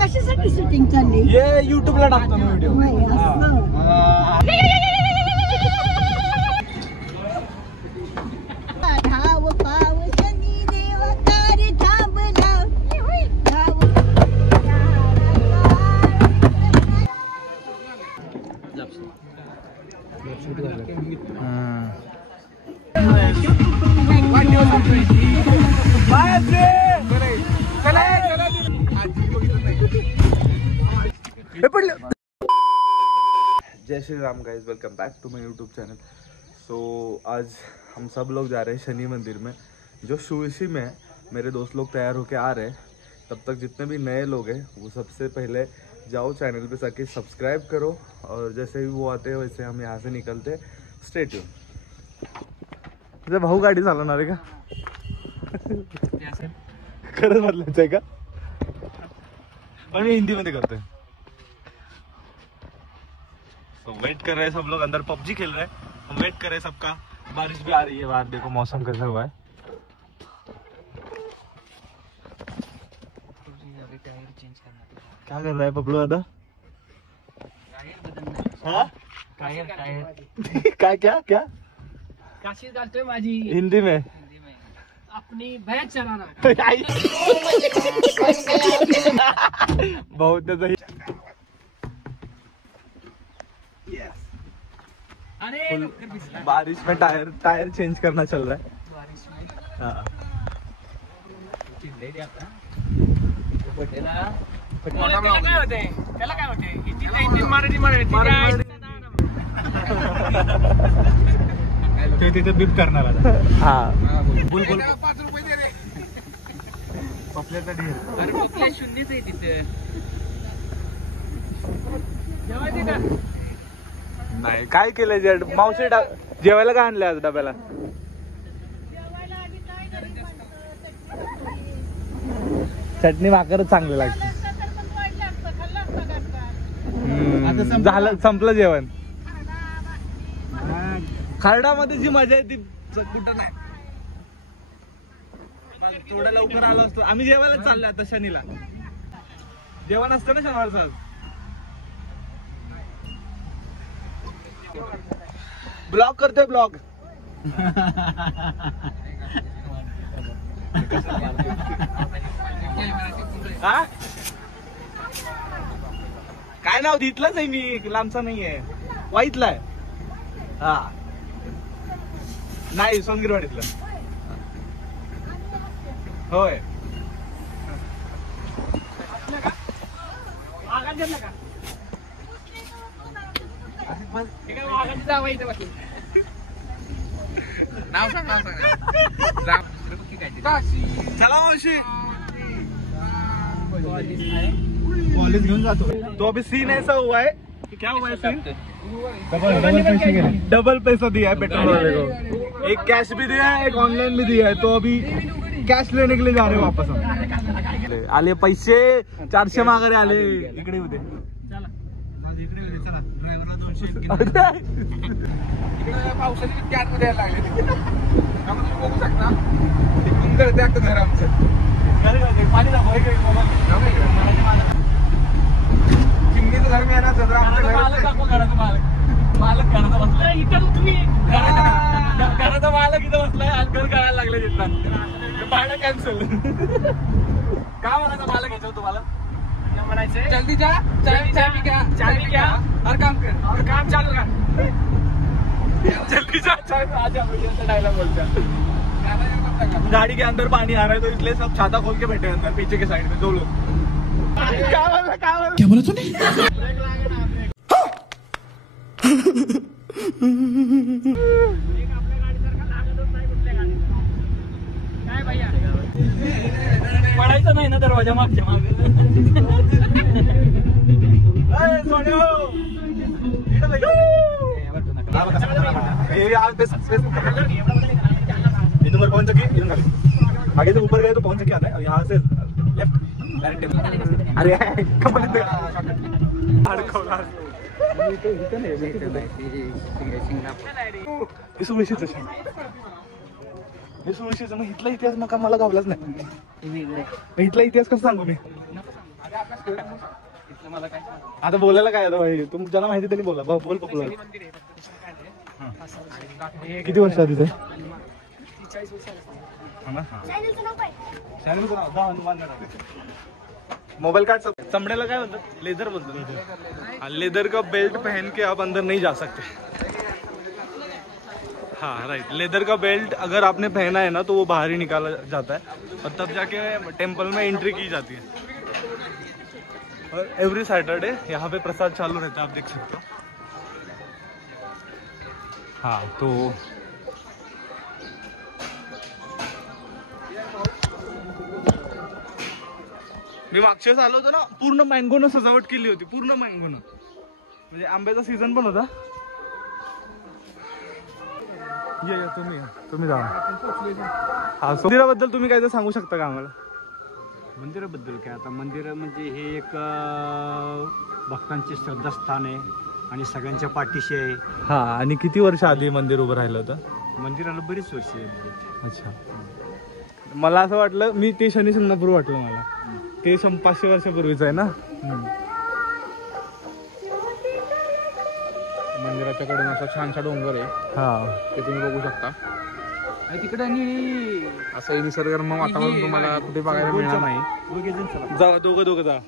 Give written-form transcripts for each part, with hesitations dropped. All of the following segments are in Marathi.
कशासाठी शूटिंग चालली? ये युट्यूबला टाकतो ना व्हिडिओ. धाव पावसनी देवकारी थांबला. जय Shri Ram guys, welcome back to my YouTube channel. So आज हम सब लोग जा रहे हैं शनि मंदिर में जो शुशी में है. मेरे दोस्त लोग तैयार होके आ रहे हैं. तब तक जितने भी नए लोग हैं वो सबसे पहले जाओ चैनल पे जाके सब्सक्राइब करो और जैसे ही वो आते हैं वैसे हम यहाँ से निकलते हैं. Stay tune. तुझा भाऊ गाडी चालवणार आहे का? खरंच बदलायचं आहे का? पण मी हिंदी मध्ये करतोय. तो वेट कर रहे हैं सब लोग, अंदर पबजी खेल रहे हैं. हम वेट कर रहे हैं सबका. बारिश भी आ रही है बाहर, देखो मौसम कैसा हुआ है. क्या कर रहा है पपलू दादा? काय क्या क्या काशी घालतोय माझी हिंदी में अपनी भैंस चराना. बहुत सही. अरे बारिश में टायर चेंज करना चल रहा है. बारिश में हाँ. त्याला काय होते? हिंदी मराठी ते तिथे बीप करणार आता. हा बोल बोल. 5 रुपये दे रे. पपल्याचा ढेर. अरे पपल्या शून्यच आहे तिथे. जेवायचे का? नाही काय केलंय जेड मावशी जेवायला काय आणलंय आज डब्याला? चटणी भाकरच चांगली लागते. झालं संपलं जेवण. खरडामध्ये जी मजा आहे ती कुठं नाही. थोडं लवकर आलो असतो. आम्ही जेवायला चाललोय आता शनीला. जेवण असतं ना शनिवारचं. ब्लॉग करतोय ब्लॉग. हा काय नाव तिथलंच आहे मी, लांबचा नाहीये. वाईतला आहे. हा नाही सोनगिरवाडीतलं. होय. नाव सांग चला मावशी. कॉलेज घेऊन जातो. तो अभी सीन ऐसा हुआ है कि क्या हुआ है सीन? डबल पैसा दिया है पेट्रोल वाले को. एक कैश भी दिया है, एक ऑनलाइन भी दिया है. तो अभी कैश लेने के लिए जा रहे हैं वापस हम. आले पैसे 400 माघारी आले. इकडे होते. पावसाची कॅट मध्ये यायला लागले. तुम्ही बघू शकता ते अख्खं घर आमचं. पाणी दाखव. चिमणीचं घर मी आहे ना सदरा आमचं मालक घराचा बसलाय इथं. तुम्ही घराचा मालक इथं बसलाय आणि घर करायला लागले तिथं. भाडं कॅन्सल. का म्हणायचं मालक यायचं तुम्हाला? म्हणायचं जल्दी जा, चाबी क्या और काम कर और काम चालू कर. जल्दी जा डायलॉग बोलते हैं. गाड़ी के अंदर पानी आ रहा है तो इसलिए सब छाता खोल के बैठे अंदर पीछे के साइड में 2 लोग. क्या बोला तूने? काय भैया पडायचं नाही ना दरवाजा मागच्या मागे. इधर पहुंच चुकी. आगे से ऊपर गए तो पहुंच चुकी आता है. यहाँ से लेफ्ट डायरेक्ट. अरे मग इथला इतिहास मग मला गावलाच नाही. इथला इतिहास कसं सांगू मी? इथलं मला काय आता बोलायला काय आता भाई, तुमच्याला माहिती त्यांनी बोला बोल पॉप्युलर. किती वर्ष आधी ते? मोबाइल कार्ड चमड़ेला काय बोलतात? लेदर बोलतात. लेदर का बेल्ट पहन के आप अंदर नहीं जा सकते. हाँ राइट, लेदर का बेल्ट अगर आपने पहना है ना तो वो बाहर ही निकाला जाता है और तब जाके टेम्पल में एंट्री की जाती है. और एवरी सैटरडे यहाँ पे प्रसाद चालू रहता है, आप देख सकते हो. हाँ तो मी मागच्या वेळेस आलो होतो ना, पूर्ण मँगोनं सजावट केली होती, पूर्ण मँगोनं. म्हणजे आंब्याचा सीझन पण होता. या तुम्ही जा. हा मंदिराबद्दल तुम्ही काय तर सांगू शकता का आम्हाला? मंदिराबद्दल काय, आता मंदिर म्हणजे हे एक भक्तांचे श्रद्धास्थान आहे आणि सगळ्यांच्या पाठीशी आहे. हा, आणि किती वर्ष आधी मंदिर उभं राहिलं होतं? मंदिराला बरीच वर्ष आहे. अच्छा, मला असं वाटलं, मी ते शनी शिंगणापूर वाटलं मला. ते 500 वर्षापूर्वीचं आहे ना. मंदिराच्या कडून असा छानसा डोंगर आहे, हा ते तुम्ही बघू शकता. तिकडे असं निसर्गरम्य वातावरण तुम्हाला कुठे बघायला मिळणार नाही. जा दोघं जा.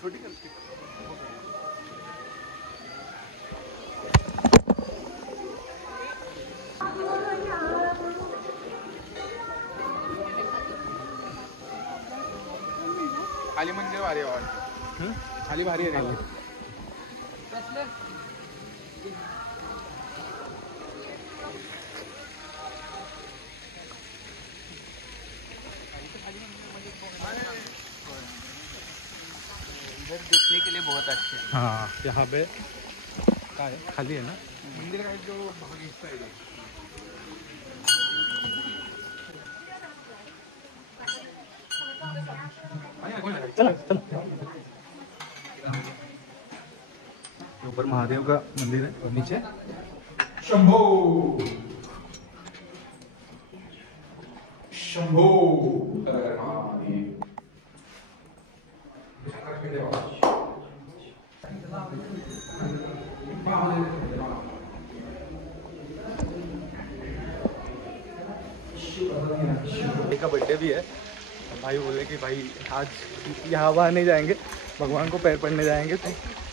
छोटी गलती. खाली म्हणजे भारी आहे, खाली भारी आहे. देखने के लिए बहुत अच्छे. हाँ, यहाँ पे खाली है ना मंदिर का जो भाग इस साइड है. चला. ऊपर महादेव का मंदिर है और नीचे शंभो शंभो. का बर्थडे भी है. भाई बोले कि भाई आज यहाँ वहाँ नहीं जाएंगे, भगवान को पैर पड़ने जाएंगे, तो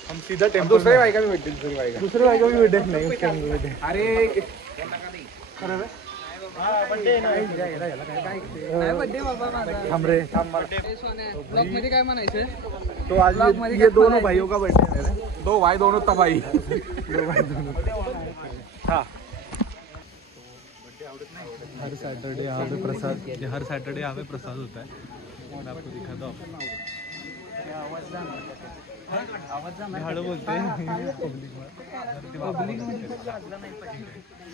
हम सीधा टेम्पल. दूसरे भाई का भी बर्थडे, दूसरे भाई का भी बर्थडे नहीं, उसका बर्थडे. अरे मध्ये काय म्हणायचं, तो आज ये दोनों भाइयों का बर्थडे है. दो भाई दोनों तबाही. हाँ, हर सैटरडे यहाँ पे प्रसाद होता है. मैं आपको दिखाता हूँ. झाड़ू बोलते हैं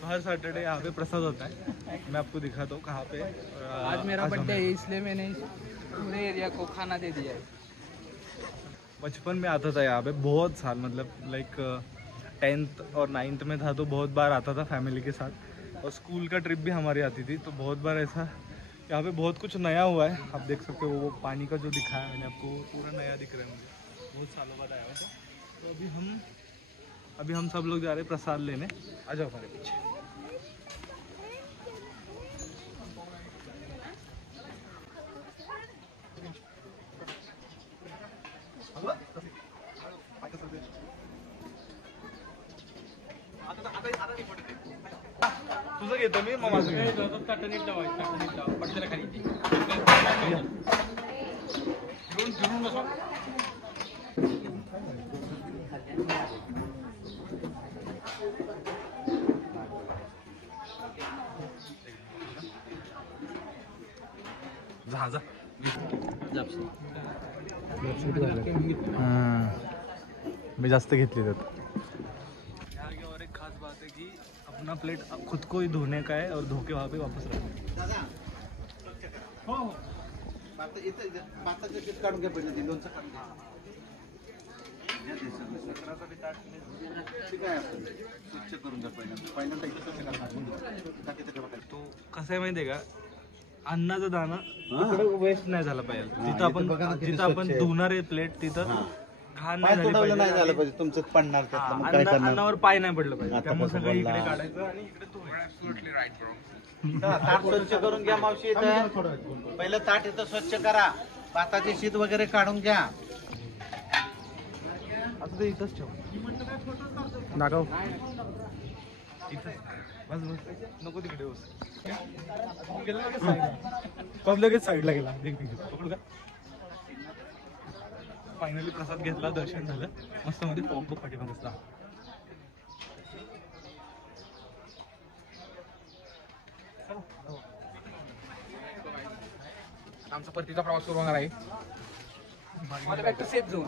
हर सैटरडे यहाँ पे प्रसाद होता है. मैं आपको दिखाता हूँ कहाँ पे. आज मेरा बर्थडे है इसलिए मैंने पूरे एरिया को खाना दे दिया है. बचपन में आता था यहाँ पे बहुत साल, मतलब लाइक 10th और 9th में था तो बहुत बार आता था फैमिली के साथ. और स्कूल का ट्रिप भी हमारी आती थी, तो बहुत बार ऐसा. यहाँ पे बहुत कुछ नया हुआ है, आप देख सकते हो. वो पानी का जो दिखाया मैंने आपको, वो पूरा नया दिख रहा है मुझे. बहुत सालों बाद आया था. तो अभी हम सब लोग जा रहे हैं प्रसाद लेने. आ जाओ हमारे पीछे. आता तुझं घेतो मी मग माझं घेतो. पडलेला खाली फिरून बसा. जा. मैं जास्त घेतली त्यात. और एक खास बात है कि अपना प्लेट खुद को ही धोने का है और धो के वहाँ पे वापस रखना है. तो कसं आहे माहिती आहे का, अन्नाचा दाना वेस्ट नाही झाला पाहिजे. जिथं आपण धुणार आहे प्लेट तिथं घाण नाही झाली पाहिजे. तुमचं पडणार अन्नावर पाय नाही पडलं पाहिजे. त्यामुळे सगळं इकडे काढायचं आणि इकडे ताट स्वच्छ करून घ्या मावशी. इथं पहिलं ताट इथं स्वच्छ करा. भाताचे शीत वगैरे काढून घ्या. आता ते इथंच ठेव. दाखव नको तिकडे लगेच साईडला गेला. फायनली प्रसाद घेतला, दर्शन झालं मस्त मध्ये. फॉर्म बुक पाठीमागे बसला. आमचा परतीचा प्रवास सुरू होणार आहे. Safe zone.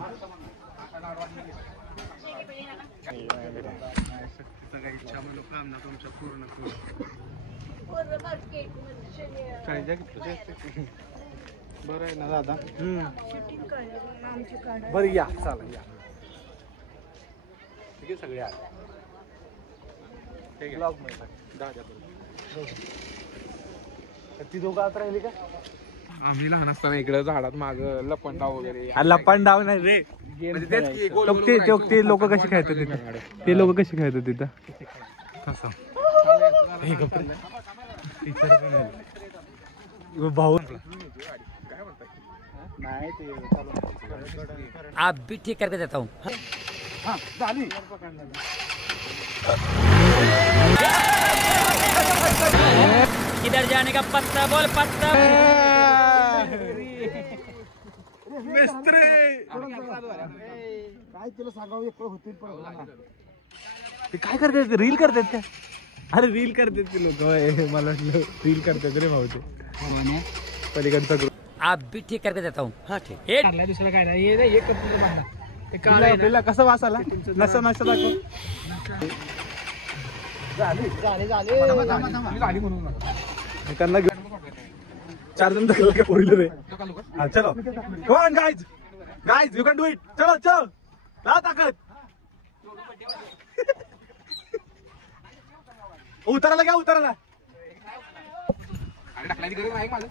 काही इच्छा मनोकामना तुमच्या पूर्ण करू. बरं आहे ना दादा. बरं या चला या. ठीक आहे सगळे आले. ती दोघं आत राहिली का? आम्ही लहान असताना इकडे झाडात माग लपंडाव वगैरे. लपण डाव नाही रे. ते लोक कशी खेळतात तिथं? ते लोक कशी खेळतात तिथं? कसं भाऊ आप भी ठीक करके देता हूँ. किधर जाने का पत्ता बोल पत्ता. काय तुला सांगावं होतील. ते काय करतात? रील करतात का? अरे रील करतात ते लोक. मला वाटलं रील करतात रे भाऊ. ते पलीकडचा ग्रुप. आप भी ठीक करके देता हूँ. हाँ ठीक. दुसरं काय नाही. पहिला कसा वास आला? नसा नसा दाखव. त्यांना 4 जण दाखल काय पोरील रे. चलो come on guys you can do it. चलो ला ताकद. उतरायला घ्या. उतरायला टाकल्याची गरज नाही माझं.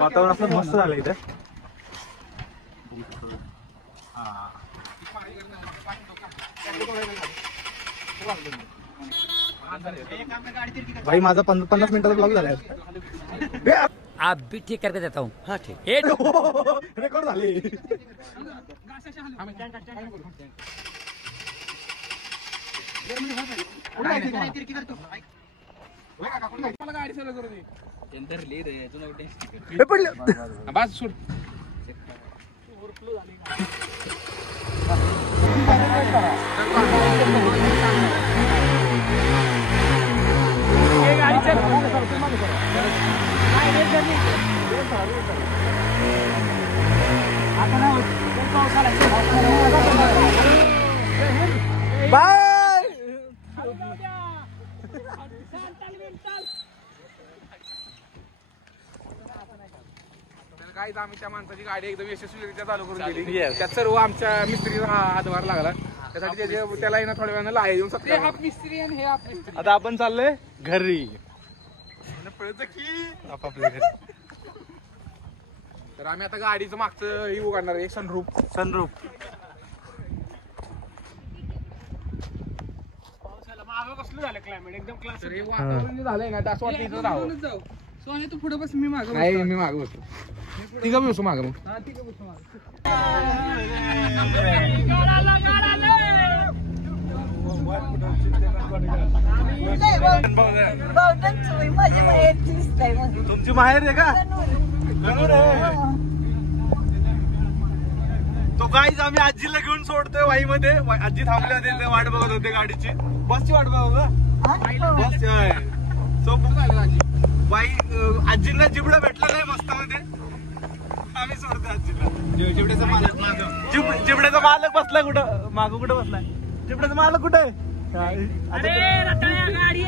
वातावरण असं मस्त झालं इथे. भाई माझा 50 मिनिटाचा ब्लॉग झालाय. आप भी ठीक करके देता हूँ. हाँ ठीक. रेकॉर्ड झाले. गाडी चालू करू दे. पडलं. बस सोड. बाय. काय आम्ही त्या माणसाची गाडी एकदम यशस्वीरित्या चालू करून दिली. त्यात सर्व आमच्या मिस्त्रीचा हातभार लागला. त्यासाठी त्याला ना थोड्या वेळानं लाय येऊन हाफ मिस्त्री आणि हे हाफ मिस्त्री. आता आपण चाललोय घरी. आपापल्या घरी. तर आम्ही आता गाडीचं मागचं ही उघडणार आहे. सनरूफ. मागं कसलं झालं क्लायमेट एकदम क्लास. तर हे वातावरण झालंय ना असं वाटतं इथं राहावं. सोने तू पुढे बस. मी मागं नाही. मी मागं बसतो. तिघं बसू मागं मग. माझ्या माहेरची दिसताय मग. तुमची माहेर आहे का? गणूर आहे. तो गाईज आम्ही आजीला घेऊन सोडतोय वाईमध्ये. आजी थांबले होते, वाट बघत होते गाडीची, बसची वाट बघत होता. बस बाई आजींना जिबडा भेटला नाही मस्तामध्ये, आम्ही सोडतोय आजीला. जिबड्याचा मालक माग. जिबड्याचा मालक बसलाय कुठं? मागं कुठं बसलाय? जिबड्याचा मालक कुठे आहे?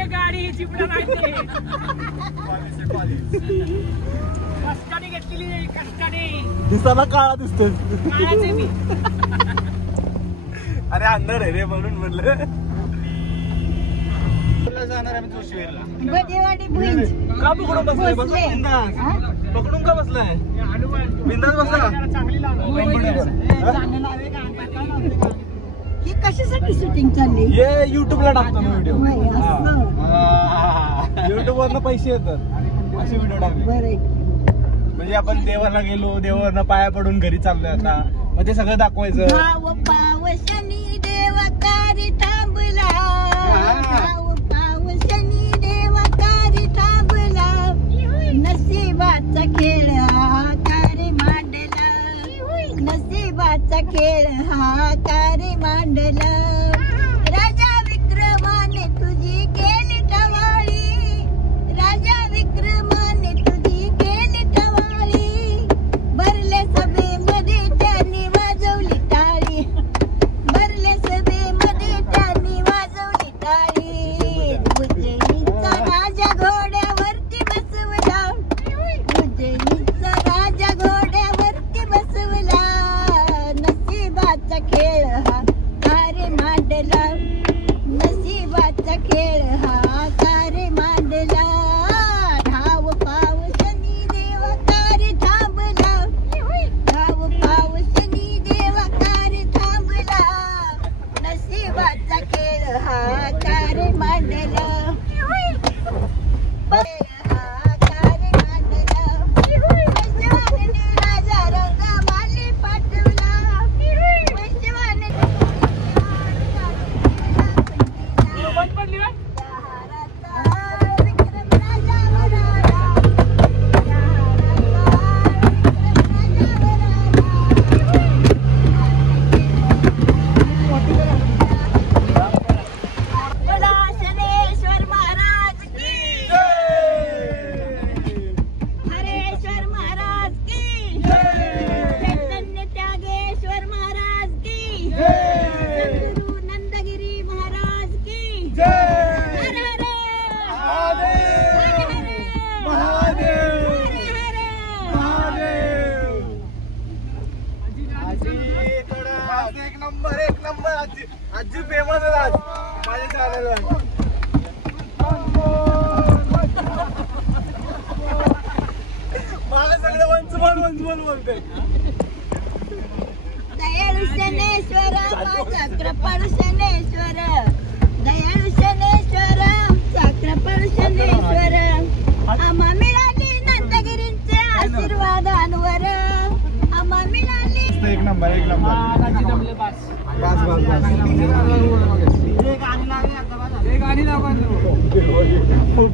गाडी चिपडा कष्टाने घेतलेली, कष्टाने. दिसायला काळा दिसतोय. अरे अंधार आहे रे म्हणून म्हणलं. जाणार आम्ही जोशीला. बडेवाडी भुईंज. का पकडून बसलाय? पकडून का बसलाय? बिंदास बसला. ही कशासाठी शूटिंग चालली? ये युट्यूबला टाकतो ना व्हिडिओ. असं युट्यूब वरनं पैसे येतात असे व्हिडिओ टाकले. बरं. म्हणजे आपण देवाला गेलो, देवावरनं पाया पडून घरी चाललोय आता, मग ते सगळं दाखवायचं. भाव पाव शनी देवकारी थांबला, भाव पाव शनी देवकारी थांबला, नशिबाचा खेळ हा कारी मांडला, नशिबाचा खेळ हा कारी मांडला. राजा विक्रमाने तुझी केली टवाळी, राजा विक्रमाने तुझी केली टवाळी, भरले सभेमध्ये त्यांनी वाजवली टाळी, भरले सभेमध्ये त्यांनी वाजवली टाळी. उज्जैनीचा राजा घोड्यावरती बसवला, उज्जैनीचा राजा घोड्यावरती बसवला, नशिबाचा खेळ हा कारी मांडला, नशिबाचा खेळ हा कारी मांडला. धाव पाव शनी देवकारी थांबला, धाव पाव शनी देवकारी थांबला, नशिबाचा खेळ हा कारी मांडला, हा कारी मांडला. वैश्वानने राजा रंगमाली पाठवला, वैश्वानने विक्रम राजा वराला, शनेश्वर महाराज की, हरेश्वर महाराज की, चैतन्य त्यागेश्वर महाराज की, सद्गुरु नंदगिरी महाराज की. हर हर एक नंबर, एक नंबर. आजी आजी फेमस आहे आज माझ्या चॅनलवर. मला सगळे वंचमन बोलते. दयाळु शनेश्वर माझा कृपाळू शनेश्वर, दयाळु शनेश्वर आमचा कृपाळू शनेश्वर, आम्हा मिळाली नंदगिरींचे आशीर्वादांवर, आम्हा मिळाली. एक नंबर, एक नंबर. बस बस बस.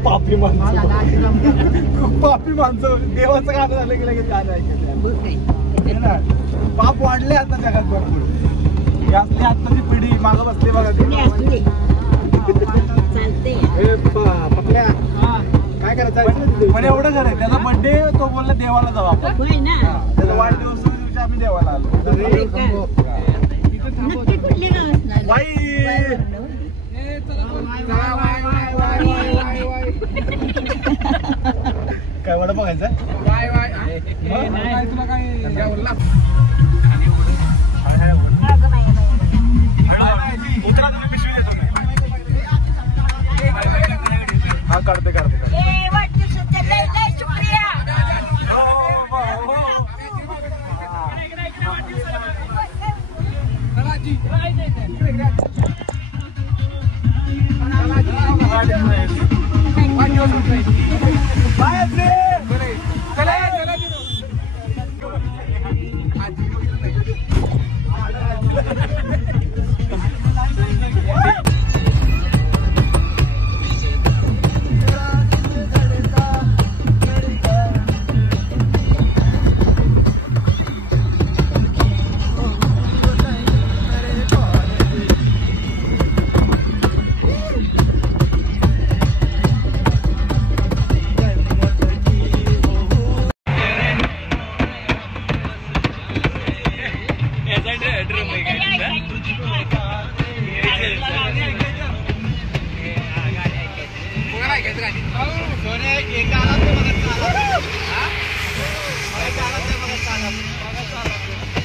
पापी माणसं, पापी माणसं. देवाचं गाणं झालं की लगेच गाणं ऐकायचं. पाप वाढले आता जगात भरपूर. ही असली आत्ताची पिढी मागं बसली बघा ती. चालते काय करायचं म्हणजे एवढं घर आहे. त्याचा बर्थडे तो बोलला देवाला जाऊ आपण. होय ना. त्याचा वाढदिवस दिवशी आम्ही देवाला आलो. नक्की कुठली गाव असणार? बाई काय वडा बघायचा? तुला काय उतरा तुम्ही, पिशवी देतो मी. हा काढते काढते. ए वाढदिवसाच्या लय लय शुक्रिया. सोने एक आला ते मग चाला. हा? एक आला ते मग चाला.